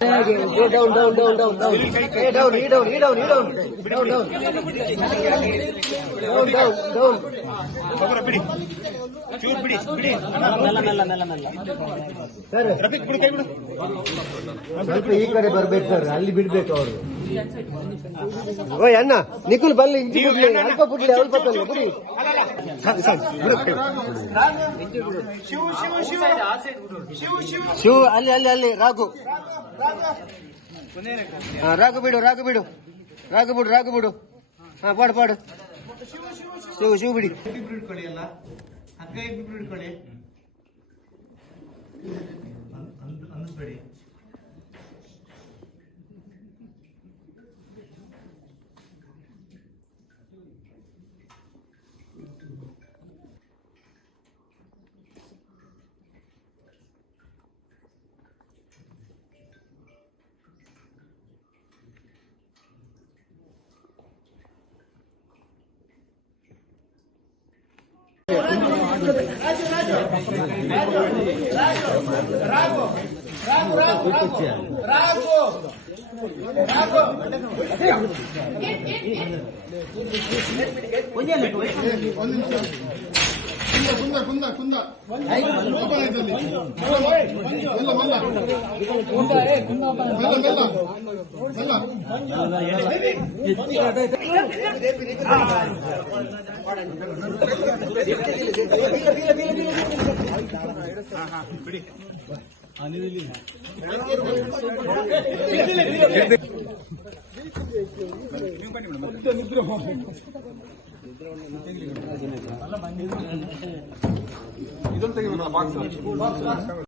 Go down. Hey, down. Sir ಸ್ವಲ್ಪ ಈ ಕಡೆ ಬರ್ಬೇಕು ಸರ್, ಅಲ್ಲಿ ಬಿಡ್ಬೇಕು ಅವರು. ಓಯ್ ಅಣ್ಣ ನಿಖುಲ್ ಬಲ್ಲಿ ಇಂಚಿ ಬಿಡ್ಲಿ, ಅಲ್ಪ ಬಿಡ್ಲಿ, ಅಲ್ಪ ಬಲ್ಲಿ ಬಿಡಿ. ಶಿವ ಅಲ್ಲಿ ರಾಘು ಬಿಡು. ಹಾ ಪಾಡು ಶಿವ ಬಿಡಿ. ಇಟ್ಕೊಳ್ಳಿ ಅಲ್ಲ, ಹಗ್ಗ ಇಬ್ಬಿಬ್ರು ಇಟ್ಕೊಳ್ಳಿ, ಅನ್ನಿಸ್ಬೇಡಿ. ಇದೊಂದು ತೆಗಿಬೇಕು ಬಾಕ್ಸ್.